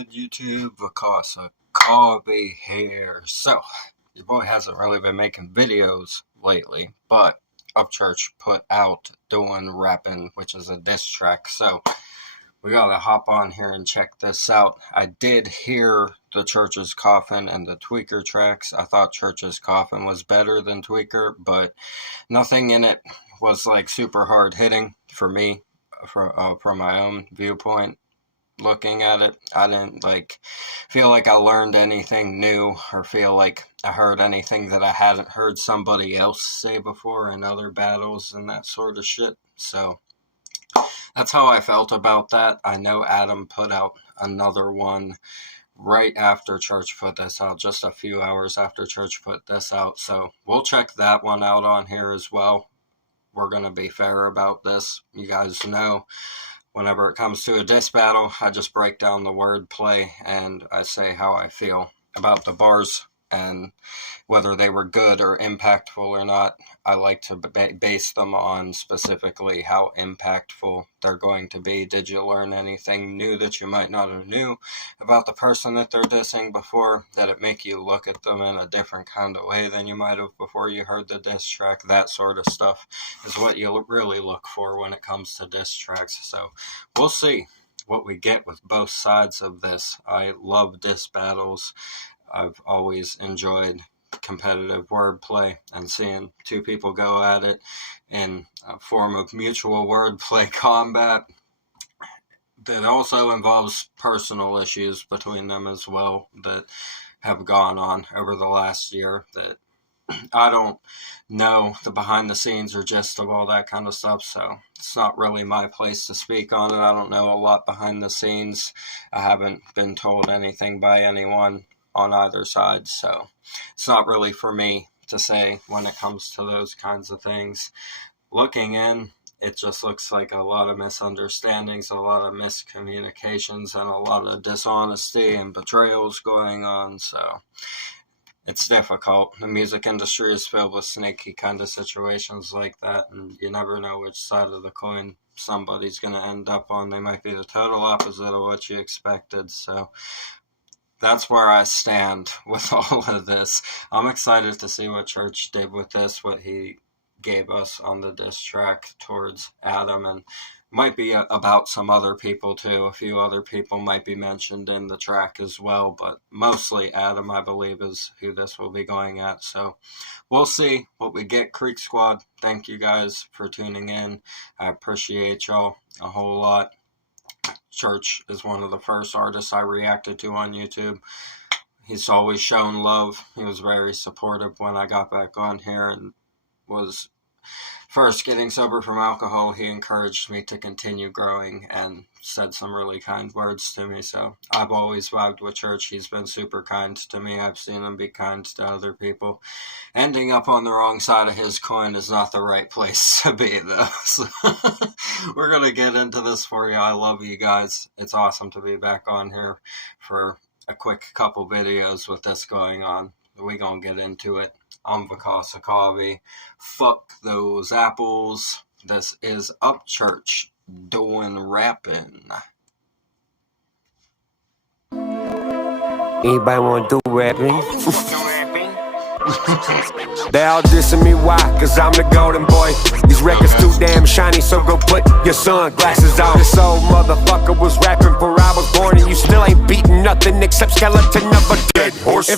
good, YouTube? Because of coffee here. So, your boy hasn't really been making videos lately, but Upchurch put out Dooin, Rappin, which is a diss track. So, we gotta hop on here and check this out. I did hear the Church's Coffin and the Tweaker tracks. I thought Church's Coffin was better than Tweaker, but nothing in it was like super hard hitting for me, from my own viewpoint. Looking at it, I didn't feel like I learned anything new or feel like I heard anything that I hadn't heard somebody else say before in other battles and that sort of shit. So that's how I felt about that. I know Adam put out another one right after Church put this out, just a few hours after Church put this out. So we'll check that one out on here as well. We're going to be fair about this. You guys know, whenever it comes to a diss battle, I just break down the wordplay and I say how I feel about the bars and whether they were good or impactful or not. I like to base them on specifically how impactful they're going to be. Did you learn anything new that you might not have knew about the person that they're dissing before? Did it make you look at them in a different kind of way than you might have before you heard the diss track? That sort of stuff is what you really look for when it comes to diss tracks. So we'll see what we get with both sides of this. I love diss battles. I've always enjoyed competitive wordplay and seeing two people go at it in a form of mutual wordplay combat that also involves personal issues between them as well that have gone on over the last year that I don't know the behind the scenes or gist of all that kind of stuff, so it's not really my place to speak on it. I don't know a lot behind the scenes. I haven't been told anything by anyone on either side, so it's not really for me to say when it comes to those kinds of things. Looking in, it just looks like a lot of misunderstandings, a lot of miscommunications, and a lot of dishonesty and betrayals going on, so it's difficult. The music industry is filled with snaky kind of situations like that, and you never know which side of the coin somebody's going to end up on. They might be the total opposite of what you expected, so that's where I stand with all of this. I'm excited to see what Church did with this, what he gave us on the diss track towards Adam, and might be about some other people too. A few other people might be mentioned in the track as well, but mostly Adam, I believe, is who this will be going at. So we'll see what we get. Creeksquad, thank you guys for tuning in. I appreciate y'all a whole lot. Church is one of the first artists I reacted to on YouTube. He's always shown love. He was very supportive when I got back on here and was first getting sober from alcohol. He encouraged me to continue growing and said some really kind words to me. So I've always vibed with Church. He's been super kind to me. I've seen him be kind to other people. Ending up on the wrong side of his coin is not the right place to be, though. So we're going to get into this for you. I love you guys. It's awesome to be back on here for a quick couple videos with this going on. We're going to get into it. I'm Because of Coffee. Fuck those apples. This is Upchurch doing rapping. Anybody want to do rapping? They all dissing me, why? Cause I'm the golden boy. These records too damn shiny, so go put your sunglasses on. This old motherfucker was rapping before I was born, and you still ain't beating nothing except skeleton of a dead horse.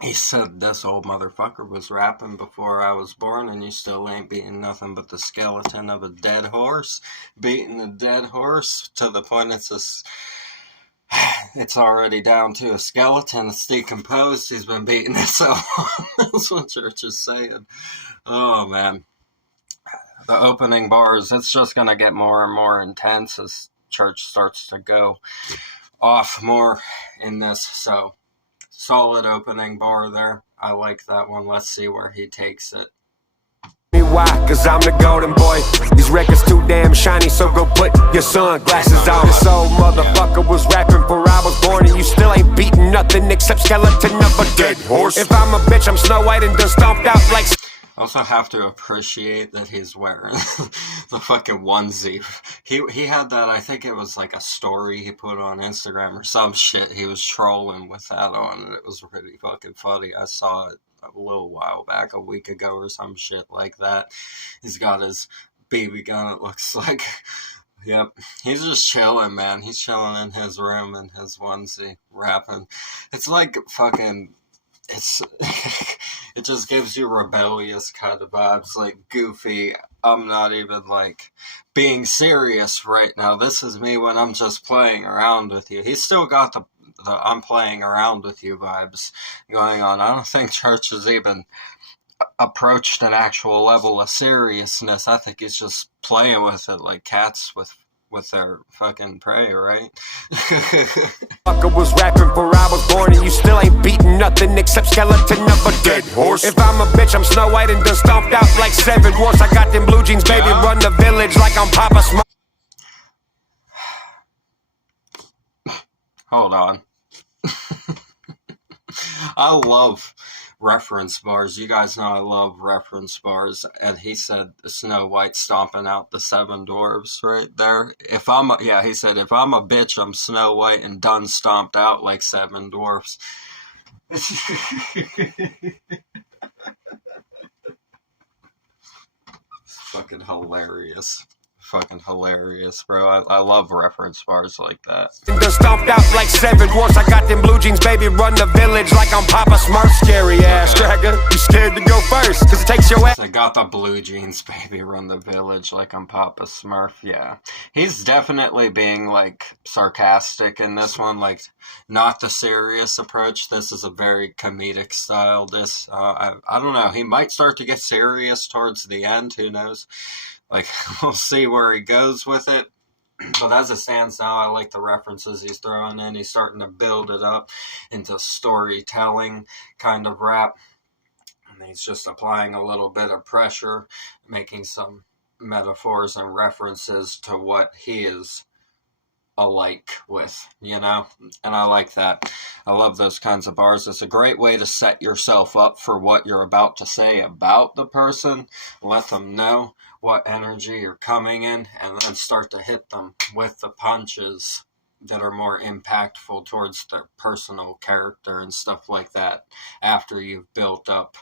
He said this old motherfucker was rapping before I was born, and you still ain't beating nothing but the skeleton of a dead horse. Beating a dead horse to the point it's already down to a skeleton. It's decomposed. He's been beating it so long. That's what Church is saying. Oh, man. The opening bars, it's just going to get more and more intense as Church starts to go off more in this, so solid opening bar there. I like that one. Let's see where he takes it. Why? Cause I'm the golden boy. These records too damn shiny, so go put your sunglasses on. This old motherfucker was rapping before I was born, and you still ain't beating nothing except skeleton of a dead horse. If I'm a bitch, I'm Snow White and done stomped out like... Also have to appreciate that he's wearing the fucking onesie. He had that, I think it was like a story he put on Instagram or some shit. He was trolling with that on, and it was really fucking funny. I saw it a little while back, a week ago or some shit like that. He's got his BB gun, it looks like. Yep, he's just chilling, man. He's chilling in his room in his onesie, rapping. It's like fucking... It's it just gives you rebellious kind of vibes, like goofy. I'm not even like being serious right now. This is me when I'm just playing around with you. He's still got the I'm playing around with you vibes going on. I don't think Church has even approached an actual level of seriousness. I think he's just playing with it like cats with their fucking prey, right? Fucker was rapping before I was born, and you still ain't beating nothing except skeleton of a dead horse. If I'm a bitch, I'm Snow White and done stomped out like 7 dwarfs. I got them blue jeans, baby, run the village like I'm Papa Smoke. Hold on. I love reference bars. You guys know I love reference bars. And he said Snow White stomping out the 7 dwarves right there. He said, if I'm a bitch, I'm Snow White and done stomped out like 7 dwarfs. Fucking hilarious. Fucking hilarious, bro. I love reference bars like that. Done stomped out like 7 dwarfs. I got them blue jeans, baby, run the village like I'm Papa Smurf. Scary ass cracker, you scared to go first, cause it takes your ass. I got the blue jeans, baby, run the village like I'm Papa Smurf. Yeah, he's definitely being like sarcastic in this one, like not the serious approach. This is a very comedic style. I don't know, he might start to get serious towards the end, who knows. Like, we'll see where he goes with it. But as it stands now, I like the references he's throwing in. He's starting to build it up into storytelling kind of rap. And he's just applying a little bit of pressure, making some metaphors and references to what he is alike with, you know? And I like that. I love those kinds of bars. It's a great way to set yourself up for what you're about to say about the person. Let them know what energy you're coming in, and then start to hit them with the punches that are more impactful towards their personal character and stuff like that after you've built up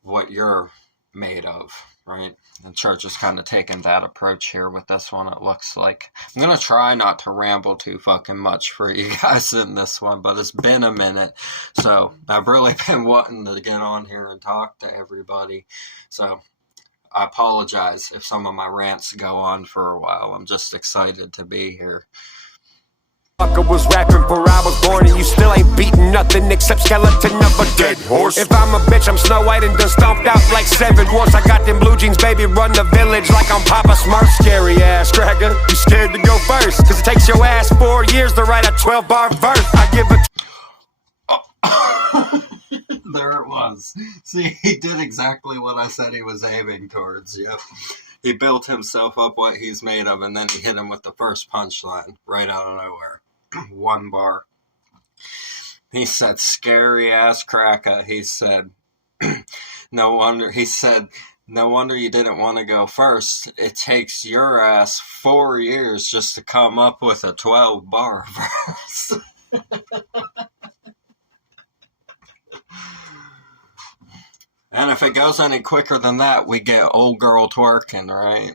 what you're made of, right? The Church is kind of taking that approach here with this one, it looks like. I'm going to try not to ramble too fucking much for you guys in this one, but it's been a minute, so I've really been wanting to get on here and talk to everybody, so I apologize if some of my rants go on for a while. I'm just excited to be here. Fucker was rapping before I was born, and you still ain't beating nothing except skeleton of a dead horse. If I'm a bitch, I'm Snow White and done stomped out like 7 dwarfs. I got them blue jeans, baby, run the village like I'm Papa Smurf. Scary ass cracker, you scared to go first, cause it takes your ass 4 years to write a 12-bar verse. I give a There it was. See, he did exactly what I said he was aiming towards, yep. He built himself up what he's made of, and then he hit him with the first punchline right out of nowhere. 1 bar. He said, scary ass cracker. He said, no wonder you didn't want to go first. It takes your ass 4 years just to come up with a 12-bar verse. And if it goes any quicker than that, we get old girl twerking, right?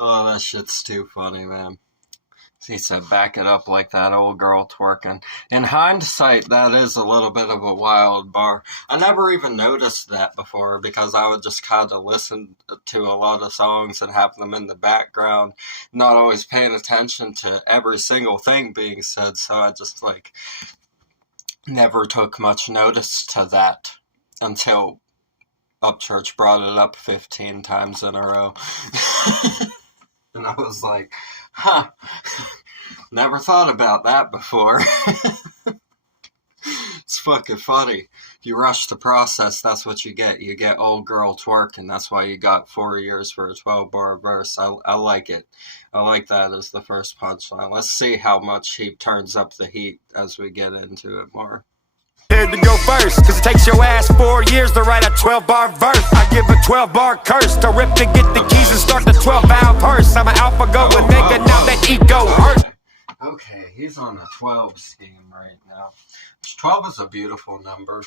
Oh, that shit's too funny, man. He said, back it up like that old girl twerking. In hindsight, that is a little bit of a wild bar. I never even noticed that before because I would just kind of listen to a lot of songs and have them in the background, not always paying attention to every single thing being said, so I just, like, never took much notice to that until Upchurch brought it up 15 times in a row. And I was like, huh, never thought about that before. It's fucking funny. you rush the process, that's what you get. You get old girl twerking. That's why you got 4 years for a 12-bar verse. I like it. I like that as the first punchline. Let's see how much he turns up the heat as we get into it more. To go first, cause it takes your ass 4 years to write a 12-bar verse. I give a 12-bar curse to rip to get the keys and start the 12-valve purse. I'm an alpha go and mega, now that ego hurt. Okay, he's on a 12 scheme right now. 12 is a beautiful number.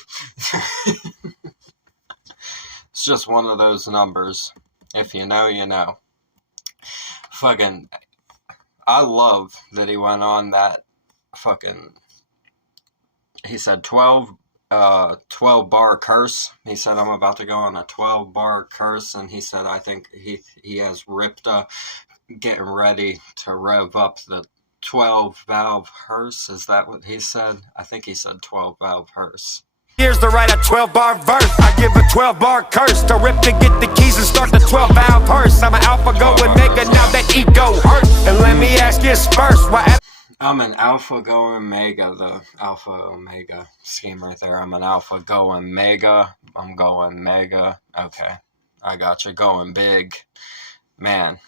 It's just one of those numbers. If you know, you know. Fucking, I love that he went on that fucking, he said 12-bar curse. He said, I'm about to go on a 12-bar curse. And he said, I think he has ripped getting ready to rev up the 12-valve hearse. Is that what he said? I think he said 12-valve hearse. Years to write a 12-bar verse. I give a 12-bar curse to rip to get the keys and start the 12-valve hearse. I'm an alpha go and mega, now that ego hurt. And let me ask you first, why? I'm an alpha going mega, the alpha omega scheme right there. I'm an alpha going mega. I'm going mega. Okay, I got you going big. Man.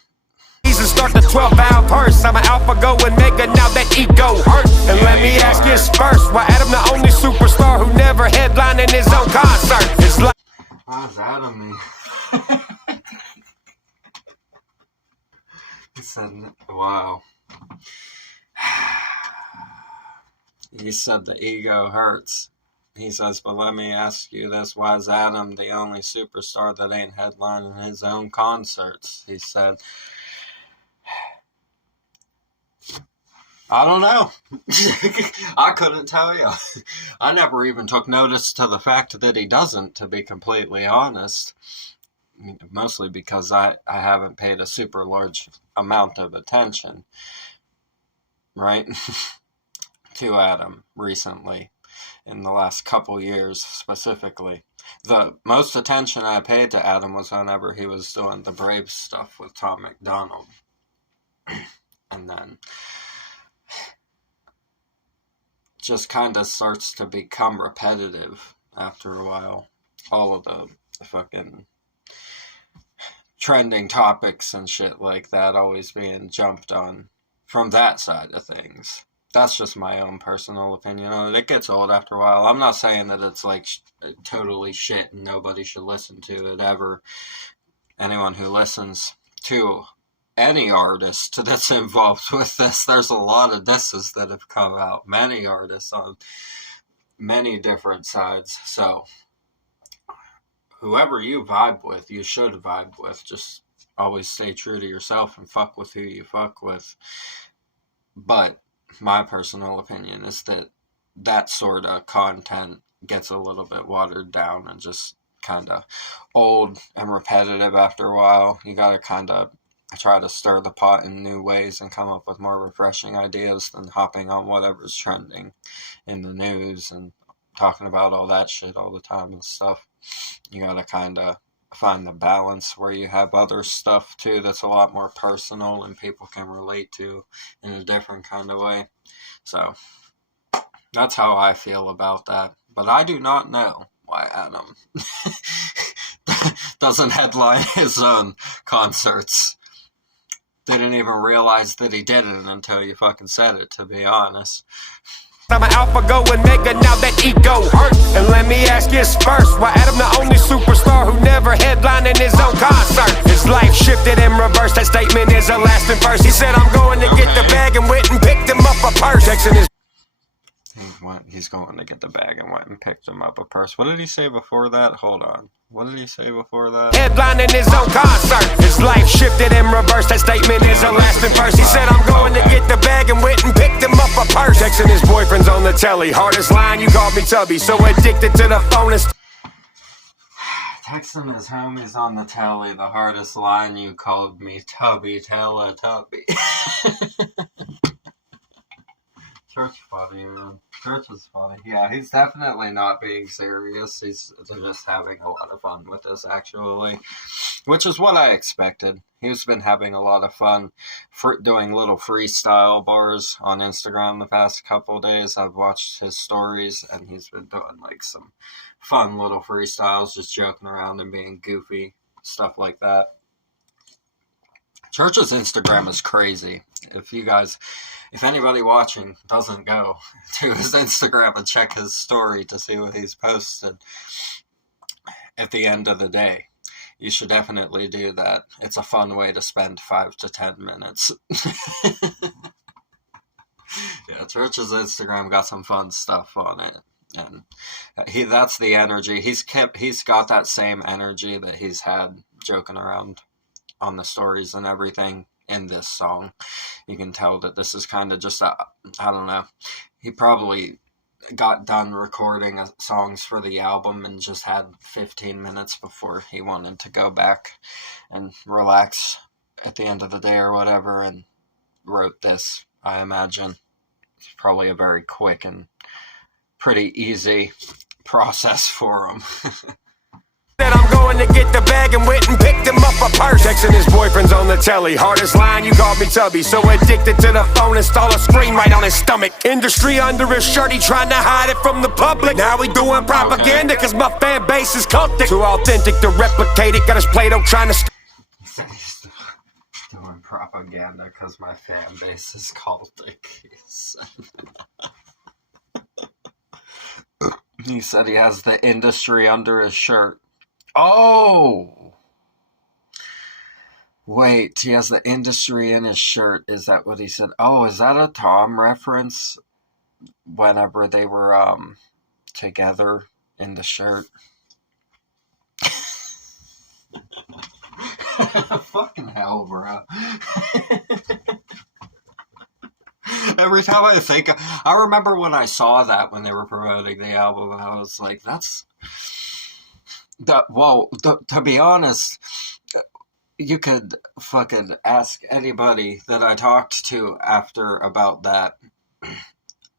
And start the 12-valve purse. I'm an alpha go and mega, now that ego hurt. And let me ask you first, why Adam the only superstar who never headlined in his own concert? It's like, why's Adam? He said, wow. He said the ego hurts. He says, but let me ask you this, why is Adam the only superstar that ain't headlining his own concerts? He said, I don't know. I couldn't tell you. I never even took notice to the fact that he doesn't, to be completely honest. Mostly because I haven't paid a super large amount of attention, right, to Adam recently, in the last couple years specifically. The most attention I paid to Adam was whenever he was doing the Braves stuff with Tom McDonald. And then just kind of starts to become repetitive after a while. All of the fucking trending topics and shit like that always being jumped on from that side of things. That's just my own personal opinion on it. It gets old after a while. I'm not saying that it's like totally shit and nobody should listen to it ever. Anyone who listens to any artist that's involved with this, there's a lot of disses that have come out. Many artists on many different sides. So whoever you vibe with, you should vibe with. Just always stay true to yourself and fuck with who you fuck with. But my personal opinion is that that sort of content gets a little bit watered down and just kind of old and repetitive after a while. You gotta kind of try to stir the pot in new ways and come up with more refreshing ideas than hopping on whatever's trending in the news and talking about all that shit all the time and stuff. You gotta kind of find the balance where you have other stuff too that's a lot more personal and people can relate to in a different kind of way. So that's how I feel about that. But I do not know why Adam doesn't headline his own concerts. Didn't even realize that he didn't until you fucking said it, to be honest. I'm an alpha go and mega, now that ego hurt. And let me ask you first, why Adam the only superstar who never headlined in his own concert? His life shifted in reverse, that statement is a lasting verse. He said, I'm going to get the bag and went and picked him up a purse. He's going to get the bag and went and picked him up a purse. What did he say before that? Hold on. What did he say before that? Headlining his own concert. His life shifted in reverse. That statement is a lasting verse. He said, I'm going to get the bag and went and picked him up a purse. Texting his boyfriend's on the telly. Hardest line, you called me Tubby. So addicted to the phone and texting his homies on the telly. The hardest line, you called me Tubby. Teletubby. Church funny, man. Church is funny. Yeah, he's definitely not being serious. He's just having a lot of fun with this, actually. which is what I expected. He's been having a lot of fun doing little freestyle bars on Instagram the past couple days. I've watched his stories, and he's been doing like some fun little freestyles, just joking around and being goofy, stuff like that. Church's Instagram is crazy. If anybody watching doesn't go to his Instagram and check his story to see what he's posted at the end of the day, you should definitely do that. It's a fun way to spend 5 to 10 minutes. Yeah, Church's Instagram got some fun stuff on it. And that's the energy. He's got that same energy that he's had joking around on the stories and everything in this song. You can tell that this is kind of just I don't know. He probably got done recording songs for the album and just had 15 minutes before he wanted to go back and relax at the end of the day or whatever, and wrote this, I imagine. It's probably a very quick and pretty easy process for him. Said I'm going to get the bag and went and picked him up a purse. Texting his boyfriend's on the telly. Hardest line, you called me tubby. So addicted to the phone, install a screen right on his stomach. Industry under his shirt, he trying to hide it from the public. Now he doing propaganda cause my fan base is cultic. Too authentic to replicate it, got his Play-Doh trying to He's doing propaganda cause my fan base is cultic. He said he has the industry under his shirt. Oh! Wait, he has the industry in his shirt. Is that what he said? Oh, is that a Tom reference? Whenever they were together in the shirt. Fucking hell, bro. Every time I think, I remember when I saw that when they were promoting the album, I was like, to be honest, you could fucking ask anybody that I talked to after about that.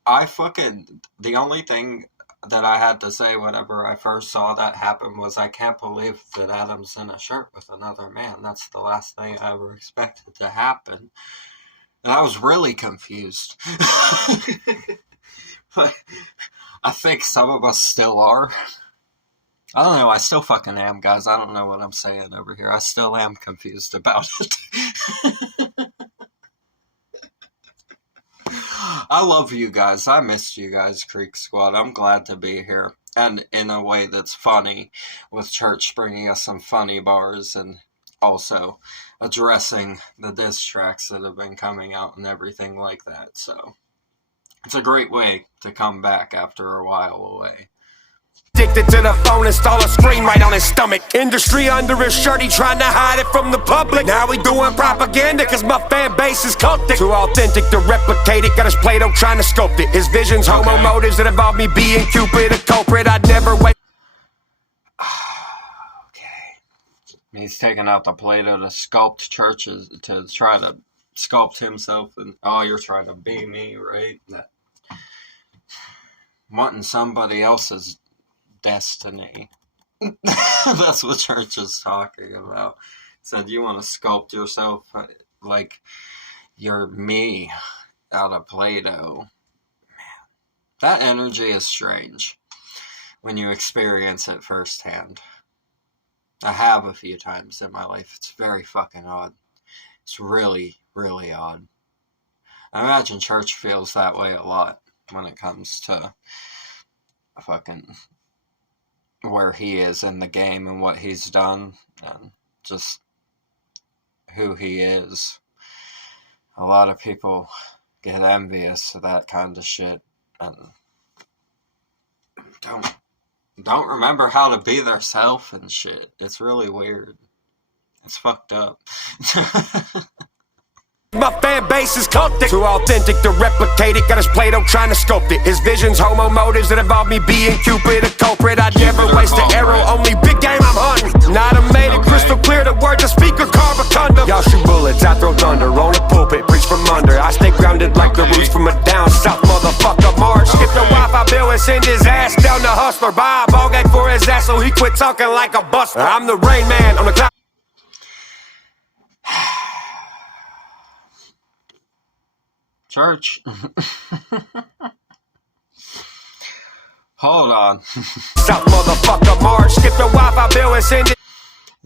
The only thing that I had to say whenever I first saw that happen was, I can't believe that Adam's in a shirt with another man. That's the last thing I ever expected to happen. And I was really confused. But I think some of us still are. I don't know, I still fucking am, guys. I don't know what I'm saying over here. I still am confused about it. I love you guys. I missed you guys, Creeksquad. I'm glad to be here. And in a way that's funny, with Church bringing us some funny bars and also addressing the diss tracks that have been coming out and everything like that. So it's a great way to come back after a while away. Addicted to the phone, install a screen right on his stomach. Industry under his shirt, he trying to hide it from the public. Now he doing propaganda cause my fan base is cultic. Too authentic to replicate it, got his Play-Doh trying to sculpt it. His vision's homo motives that involve me being Cupid, a culprit. I'd never wait. He's taking out the Play-Doh to sculpt Churches, to try to sculpt himself. And oh, you're trying to be me, right? That wanting somebody else's destiny. That's what Church is talking about. Said you want to sculpt yourself like you're me out of Play-Doh. Man, that energy is strange when you experience it firsthand. I have a few times in my life. It's very fucking odd. It's really, really odd. I imagine Church feels that way a lot when it comes to fucking where he is in the game and what he's done and just who he is. A lot of people get envious of that kind of shit and don't remember how to be their self and shit. It's really weird. It's fucked up. My fan base is cultic. Too authentic to replicate it, got his Play-Doh trying to sculpt it. His vision's homo motives that involve me being Cupid, a culprit. I'd never waste an arrow, only big game I'm hunting. Not a made it crystal clear, the words I speak are carbon. Y'all shoot bullets, I throw thunder on the pulpit, preach from under. I stay grounded like the roots from a down south motherfucker march. Skip the Wi-Fi bill and send his ass down the hustler. Buy a ball game for his ass so he quit talking like a buster. I'm the Rain Man on the cloud. Upchurch. Hold on. South motherfucker March, skip the Wi-Fi bill and send it.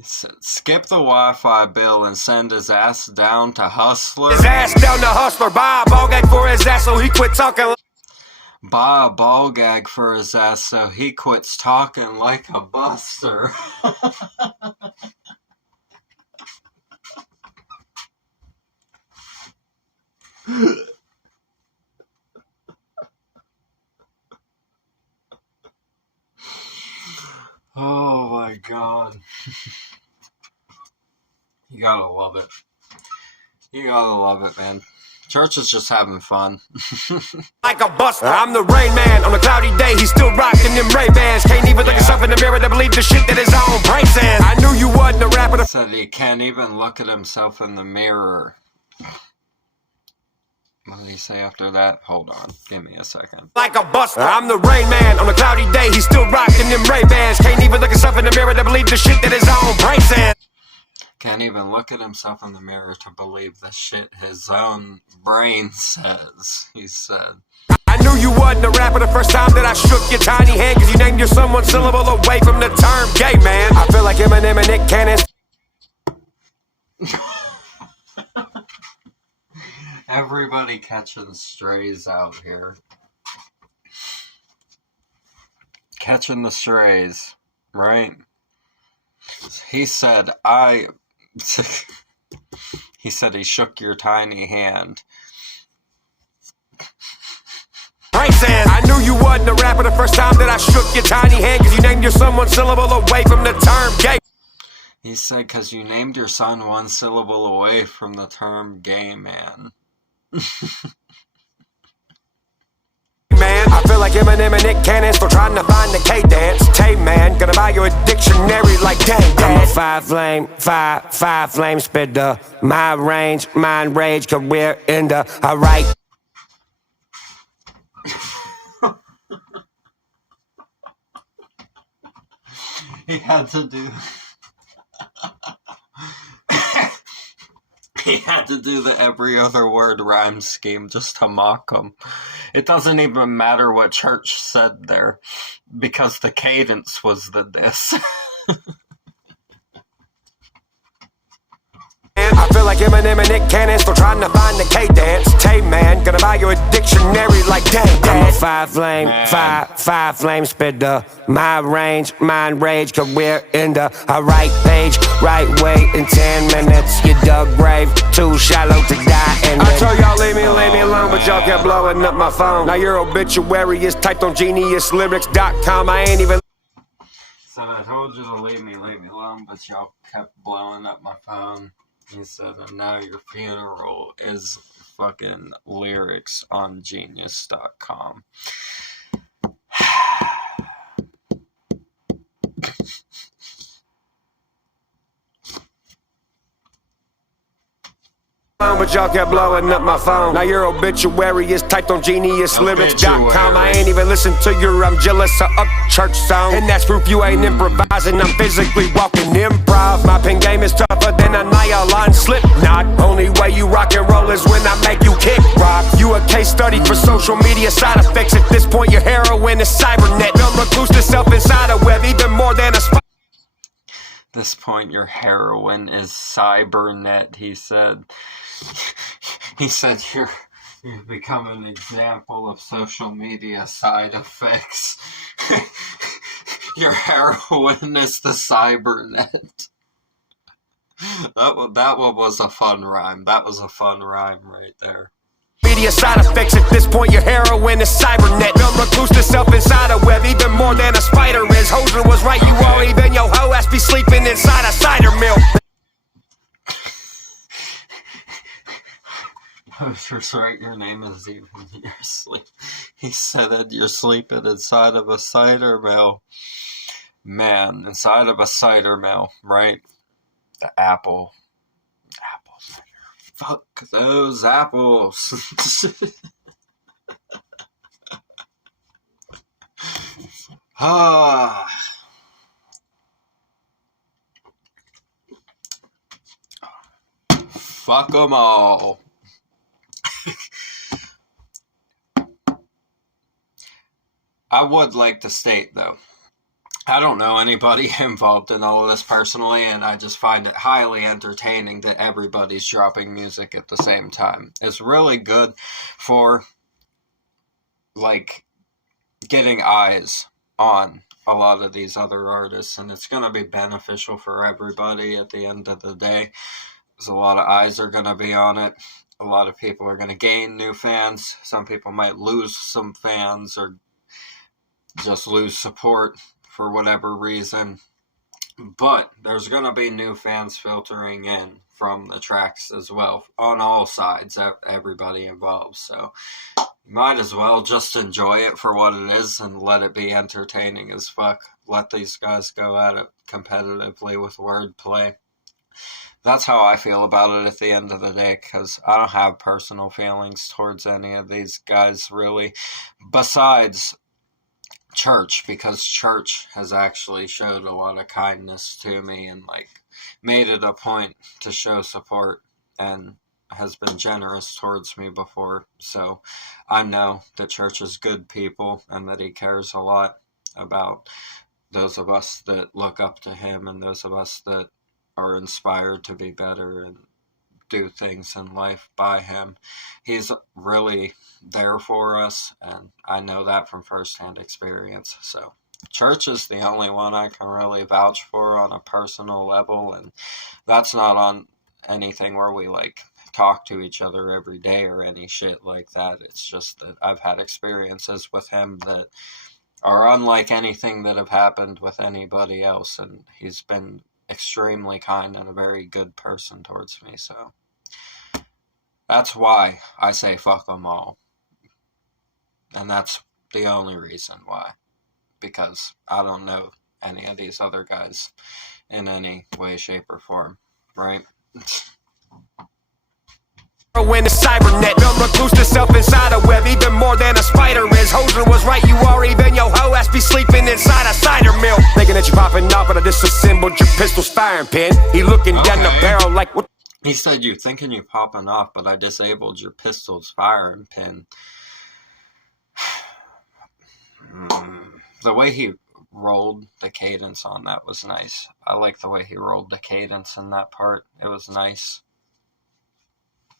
Skip the Wi-Fi bill and send his ass down to Hustler. His ass down to Hustler. Buy a ball gag for his ass so he quit talking. Buy a ball gag for his ass so he quits talking like a buster. Oh my god. You gotta love it. You gotta love it, man. Church is just having fun. Like a buster. I'm the Rain Man. On a cloudy day, he's still rocking them Ray-Bans. Can't even look himself in the mirror to believe the shit that his own brain says. I knew you wasn't a rapper. Said he can't even look at himself in the mirror. What did he say after that? Hold on. Give me a second. Like a buster. I'm the Rain Man. On a cloudy day, he's still rocking them Ray-Bans. Can't even look himself in the mirror to believe the shit that his own brain says. Can't even look at himself in the mirror to believe the shit his own brain says, he said. I knew you wasn't a rapper the first time that I shook your tiny hand, cause you named your son one syllable away from the term gay, man. I feel like Eminem and Nick Cannon. Everybody catching strays out here. Catching the strays, right? He said, he said he shook your tiny hand. I knew you wasn't a rapper the first time that I shook your tiny hand, cause you named your son one syllable away from the term gay. He said, cause you named your son one syllable away from the term gay, man. Man, I feel like Eminem and Nick Cannon still trying to find the K-dance. Tay man, gonna buy you a dictionary like dang dad. I'm a five flame spitter. My range, mind rage, career ender. Alright. He had to do he had to do the every other word rhyme scheme just to mock him. It doesn't even matter what Church said there, because the cadence was the diss. I feel like Eminem and Nick Cannon still trying to find the K-dance. Tay man, gonna buy you a dictionary like dang dad. I'm a five flame spitter. My range, mind rage, career ender. I write page, right way in 10 minutes. You dug grave, too shallow to die in it. I told y'all leave me alone, but y'all kept blowing up my phone. Now your obituary is typed on geniuslyrics.com. I ain't even. Said I told you to leave me alone, but y'all kept blowing up my phone. He said, and now your funeral is fucking lyrics on genius.com. But y'all kept blowing up my phone. Now your obituary is typed on geniuslyrics.com. I ain't even listened to your I'm jealous of Upchurch song. And that's proof you ain't improvising. I'm physically walking improv. My pen game is tougher than a nylon slip knot. Only way you rock and roll is when I make you kick rock. You a case study for social media side effects. At this point your heroin is cybernet. Don't recluse yourself inside a web even more than a spy. This point your heroin is cybernet, he said. He said you've become an example of social media side effects. Your heroin is the cybernet. That one was a fun rhyme. That was a fun rhyme right there. Media side effects. At this point your heroin is cybernet. Don't recluse yourself inside a web even more than a spider is. Hoser was right, you won't even your hoe ass be sleeping inside a cider mill. Hoser's right, your name is even in your sleep. He said that you're sleeping inside of a cider mill. Man, inside of a cider mill, right? The apple. Apples. Fuck those apples. Fuck them all. I would like to state, though, I don't know anybody involved in all of this personally, and I just find it highly entertaining that everybody's dropping music at the same time. It's really good for, like, getting eyes on a lot of these other artists, and it's going to be beneficial for everybody at the end of the day. There's a lot of eyes are going to be on it. A lot of people are going to gain new fans. Some people might lose some fans or just lose support for whatever reason. But there's going to be new fans filtering in from the tracks as well, on all sides, everybody involved. So might as well just enjoy it for what it is and let it be entertaining as fuck. Let these guys go at it competitively with wordplay. That's how I feel about it at the end of the day, because I don't have personal feelings towards any of these guys, really. Besides Church, because Church has actually showed a lot of kindness to me and, like, made it a point to show support and has been generous towards me before. So I know that Church is good people and that he cares a lot about those of us that look up to him and those of us that are inspired to be better and do things in life by him. He's really there for us, and I know that from firsthand experience. So Church is the only one I can really vouch for on a personal level, and that's not on anything where we, like, talk to each other every day or any shit like that. It's just that I've had experiences with him that are unlike anything that have happened with anybody else, and he's been extremely kind and a very good person towards me. So that's why I say fuck them all, and that's the only reason why, because I don't know any of these other guys in any way, shape, or form, right? In the cybernet, don't recluse yourself inside a web, even more than a spider is. Hoser was right, you are even your hoe ass be sleeping inside a cider mill. Thinking that you popping off, but I disassembled your pistol's firing pin. He looking down the barrel like what? He said, you thinking you popping off, but I disabled your pistol's firing pin. The way he rolled the cadence on that was nice. I like the way he rolled the cadence in that part. It was nice.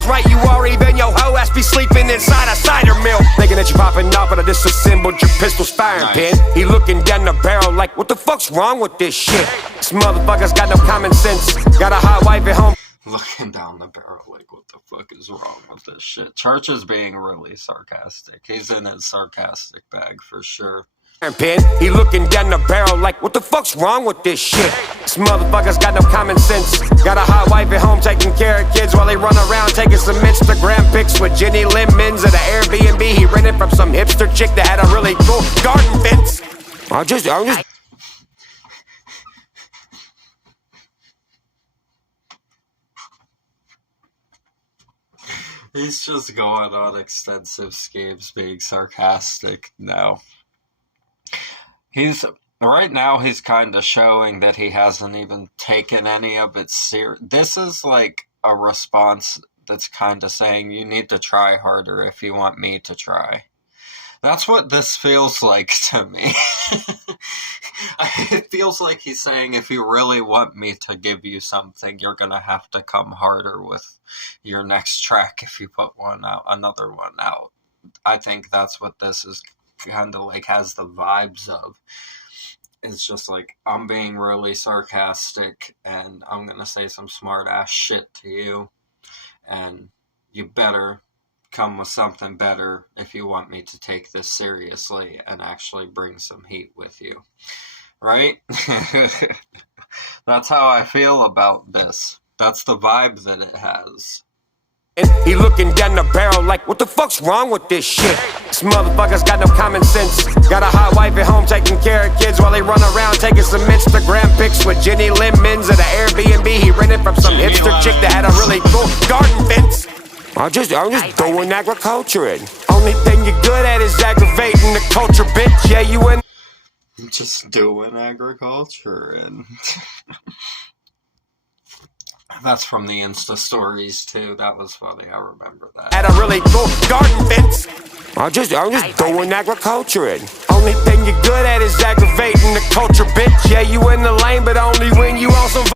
Right, you are even your hoe ass be sleeping inside a cider mill. Thinking that you popping off, but I disassembled your pistol's firing pin. He looking down the barrel like, what the fuck's wrong with this shit? This motherfucker's got no common sense. Got a hot wife at home. Looking down the barrel like, what the fuck is wrong with this shit? Church is being really sarcastic. He's in his sarcastic bag for sure. Pin. He looking down the barrel like, what the fuck's wrong with this shit? This motherfucker's got no common sense. Got a hot wife at home taking care of kids while they run around taking some Instagram pics with Jenny Lemons at an Airbnb he rented from some hipster chick that had a really cool garden fence. I'm just He's just going on extensive schemes being sarcastic now. Right now he's kind of showing that he hasn't even taken any of it serious. This is like a response that's kind of saying you need to try harder if you want me to try. That's what this feels like to me. It feels like he's saying if you really want me to give you something, you're going to have to come harder with your next track if you put another one out. I think that's what this is kind of like, has the vibes of. It's just like, I'm being really sarcastic and I'm going to say some smart ass shit to you, and you better come with something better if you want me to take this seriously and actually bring some heat with you. Right? That's how I feel about this. That's the vibe that it has. He looking down the barrel like, what the fuck's wrong with this shit? This motherfucker's got no common sense. Got a hot wife at home taking care of kids while they run around taking some Instagram pics with Jenny Lemons at an Airbnb he rented from some hipster chick that had a really cool garden fence. I'm just doing agriculture, and only thing you're good at is aggravating the culture, bitch. Yeah, you in. Just doing agriculture, and That's from the Insta stories too. That was funny. I remember that. At a really cool garden fence. I'm just doing agriculture. Only thing you're good at is aggravating the culture, bitch. Yeah, you in the lane, but only when you on some.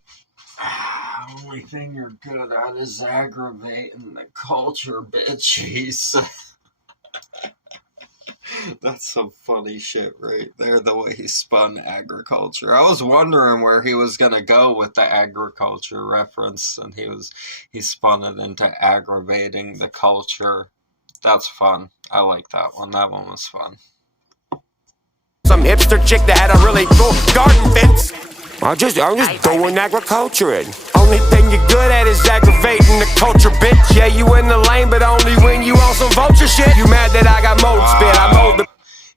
Only thing you're good at is aggravating the culture, bitch. He said. That's some funny shit right there, the way he spun agriculture. I was wondering where he was gonna go with the agriculture reference, and he spun it into aggravating the culture. That's fun. I like that one. That one was fun. Some hipster chick that had a really cool garden fence. I'm just doing agriculture. Only thing you're good at is aggravating the culture, bitch. Yeah, you in the lane, but only when you on some vulture shit. You mad that I got mold spit? I mold the.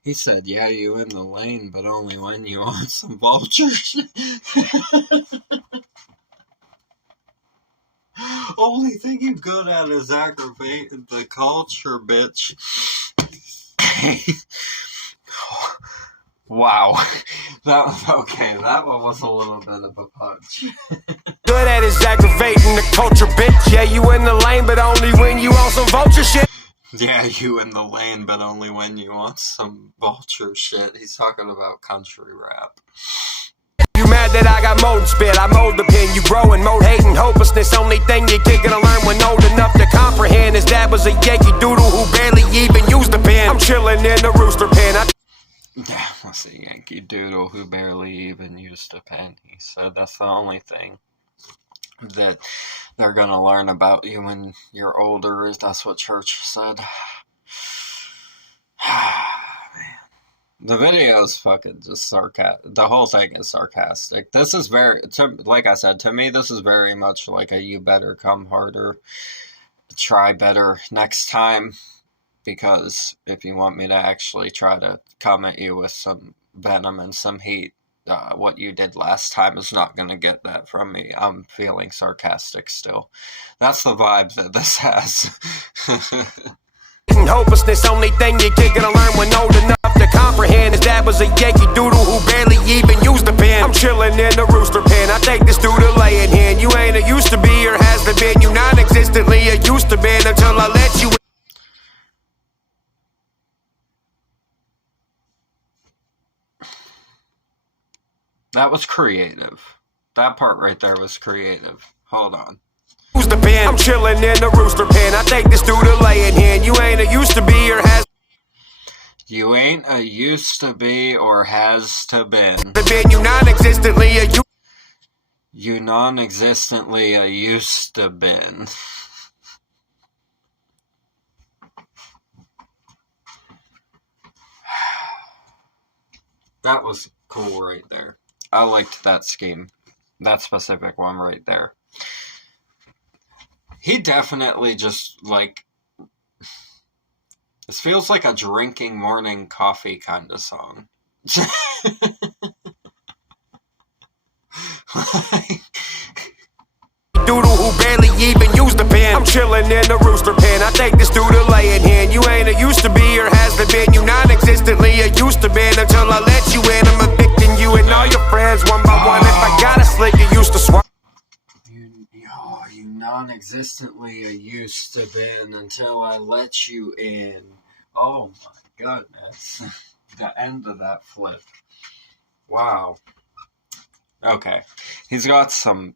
He said, yeah, you in the lane, but only when you on some vulture shit. Only thing you're good at is aggravating the culture, bitch. Wow. That one was a little bit of a punch. Good at is aggravating the culture, bitch. Yeah, you in the lane, but only when you on some vulture shit. Yeah, you in the lane, but only when you want some vulture shit. He's talking about country rap. You mad that I got mold spit? I mold the pen. You growing, mold hating, hopelessness. Only thing you kid gonna learn when old enough to comprehend is dad was a Yankee Doodle who barely even used the pen. I'm chilling in the rooster pen. Yeah, was a Yankee Doodle who barely even used a pen. He said that's the only thing that they're gonna learn about you when you're older. Is that's what Church said. Man. The video is fucking just sarcastic. The whole thing is sarcastic. This is like I said, to me, this is very much like a you better come harder, try better next time. Because if you want me to actually try to come at you with some venom and some heat, what you did last time is not going to get that from me. I'm feeling sarcastic still. That's the vibe that this has. Hopelessness, only thing you kid gonna learn when old enough to comprehend is dad was a Yankee Doodle who barely even used the pen. I'm chilling in the rooster pen. I take this dude to lay in hand. You ain't a used to be or has to been. You non-existently a used to been until I let you. That was creative. That part right there was creative. Hold on. Who's the pen? I'm chilling in the rooster pen. I take this dude to lay in hand. You ain't a used to be or has. You ain't a used to be or has to been. You non-existently a You non-existently a used to been. That was cool right there. I liked that scheme. That specific one right there. He definitely just, like... This feels like a drinking morning coffee kind of song. Doodle who barely even used the pen. I'm chilling in the rooster pen. I take this dude to lay in hand. You ain't a used to be or has to been. You non-existently a used to been until I let you in. I'm evicting you and all your friends one by one. If I got a slick, you used to swear. You non-existently a used to been until I let you in. Oh my goodness. The end of that flip. Wow. Okay. He's got some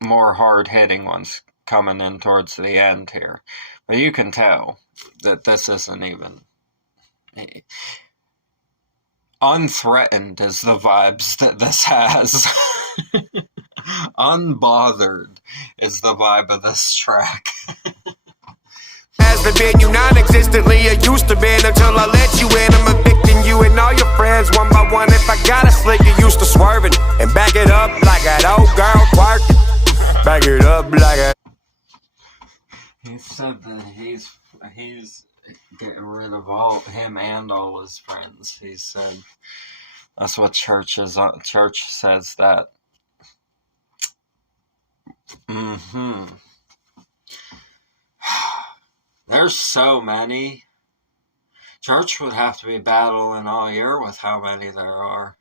more hard-hitting ones coming in towards the end here. But you can tell that this isn't even... Unthreatened is the vibes that this has. Unbothered is the vibe of this track. Has the been you non-existently a used to been until I let you in. I'm evicting you and all your friends one by one. If I got a slick, you used to swerving and back it up like an old girl twerking. Back it up like a. He said that he's getting rid of all him and all his friends. He said that's what Church says that. There's so many. Church would have to be battling all year with how many there are.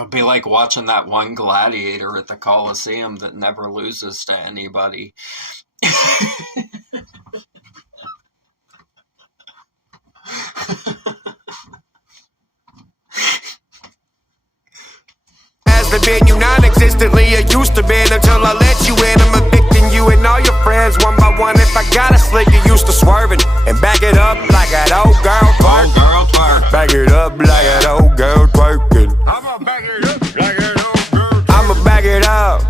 It'd be like watching that one gladiator at the Coliseum that never loses to anybody. Has been you non-existently, it used to be until I let you in. I'm evicting you and all your friends one by one. If I got a slick, you used to swerving and back it up like that old girl twerk. Back it up like that old girl twerking. I'ma back it up like that old girl. I'ma back it up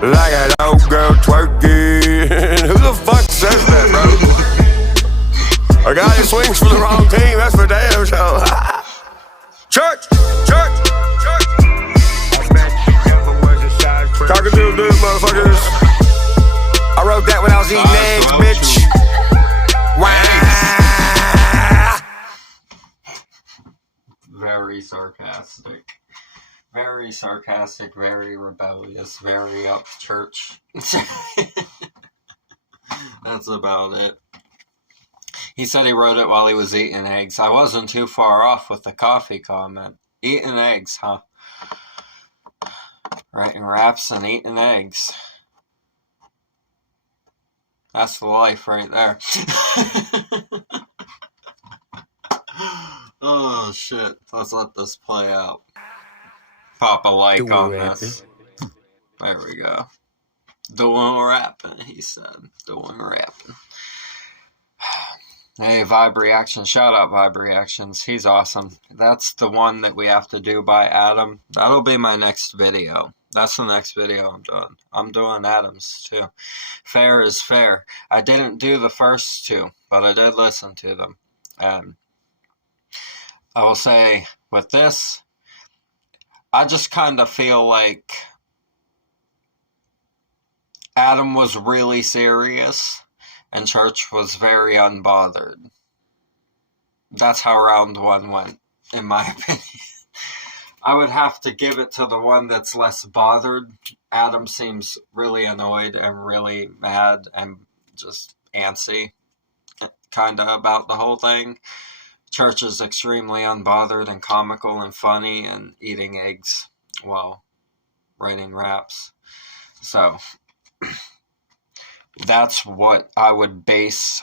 like that old girl twerking. Who the fuck says that, bro? A guy who swings for the wrong team, that's for damn sure. Church, church, church. Talking to them motherfuckers. I wrote that when I was eating eggs, bitch. Wow. Very sarcastic. Very sarcastic, very rebellious, very Upchurch. That's about it. He said he wrote it while he was eating eggs. I wasn't too far off with the coffee comment. Eating eggs, huh? Writing raps and eating eggs. That's the life right there. Oh shit. Let's let this play out. Pop a like on this. There we go. Dooin Rappin, he said. Dooin Rappin. Hey, Vibe Reactions. Shout out Vibe Reactions. He's awesome. That's the one that we have to do by Adam. That'll be my next video. That's the next video I'm doing. I'm doing Adam's too. Fair is fair. I didn't do the first two, but I did listen to them. And I will say, with this, I just kind of feel like Adam was really serious and Church was very unbothered. That's how round one went, in my opinion. I would have to give it to the one that's less bothered. Adam seems really annoyed and really mad and just antsy, kind of, about the whole thing. Church is extremely unbothered and comical and funny and eating eggs while writing raps. So, that's what I would base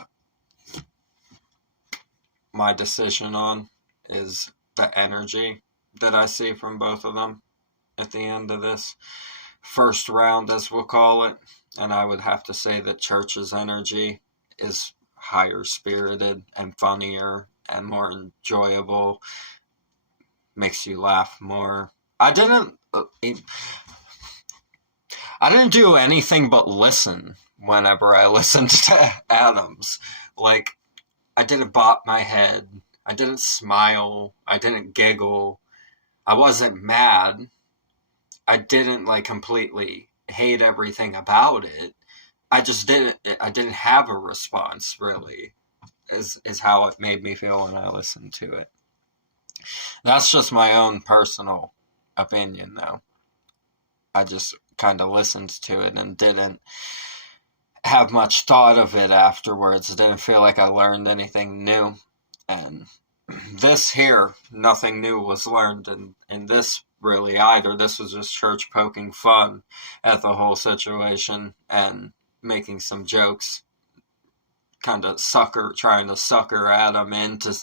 my decision on, is the energy that I see from both of them at the end of this first round, as we'll call it. And I would have to say that Church's energy is higher spirited and funnier and more enjoyable, makes you laugh more. I didn't do anything but listen whenever I listened to Adams. Like, I didn't bop my head, I didn't smile, I didn't giggle, I wasn't mad, I didn't like completely hate everything about it. I didn't have a response, really, is how it made me feel when I listened to it. That's just my own personal opinion, though. I just kind of listened to it and didn't have much thought of it afterwards. Didn't feel like I learned anything new. And this here, nothing new was learned in this really either. This was just Church poking fun at the whole situation and making some jokes, kind of trying to sucker Adam in to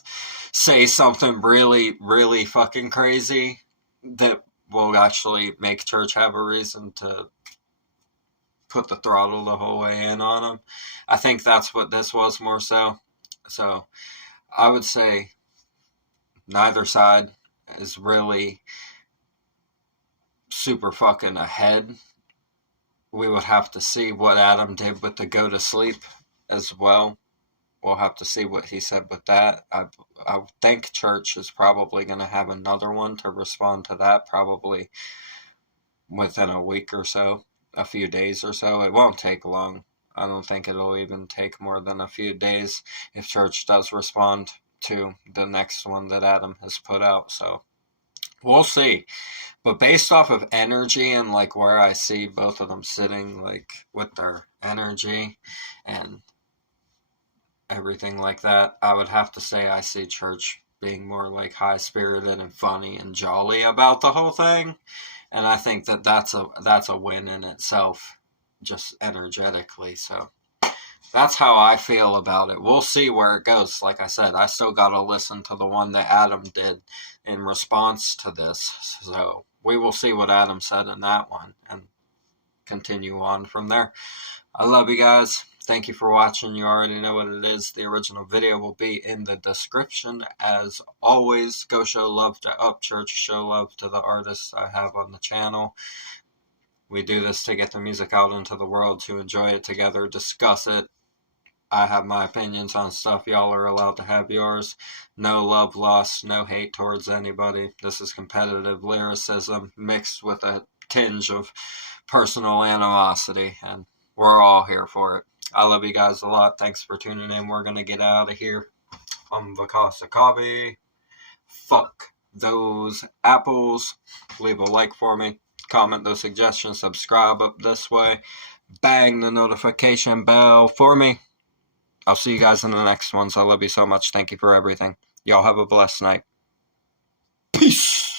say something really, really fucking crazy that will actually make Church have a reason to put the throttle the whole way in on him. I think that's what this was more so. So I would say neither side is really super fucking ahead. We would have to see what Adam did with the go to sleep as well. We'll have to see what he said with that. I think Church is probably going to have another one to respond to that, probably within a week or so, a few days or so. It won't take long. I don't think it'll even take more than a few days if Church does respond to the next one that Adam has put out. So we'll see. But based off of energy and like where I see both of them sitting, like with their energy and everything like that, I would have to say I see Church being more like high-spirited and funny and jolly about the whole thing. And I think that that's a win in itself, just energetically. So that's how I feel about it. We'll see where it goes. Like I said, I still got to listen to the one that Adam did in response to this. So we will see what Adam said in that one and continue on from there. I love you guys. Thank you for watching. You already know what it is. The original video will be in the description. As always, go show love to Upchurch. Show love to the artists I have on the channel. We do this to get the music out into the world, to enjoy it together, discuss it. I have my opinions on stuff. Y'all are allowed to have yours. No love lost, no hate towards anybody. This is competitive lyricism mixed with a tinge of personal animosity, and we're all here for it. I love you guys a lot. Thanks for tuning in. We're going to get out of here. Sarcastic. Fuck those apples. Leave a like for me. Comment those suggestions. Subscribe up this way. Bang the notification bell for me. I'll see you guys in the next ones. I love you so much. Thank you for everything. Y'all have a blessed night. Peace.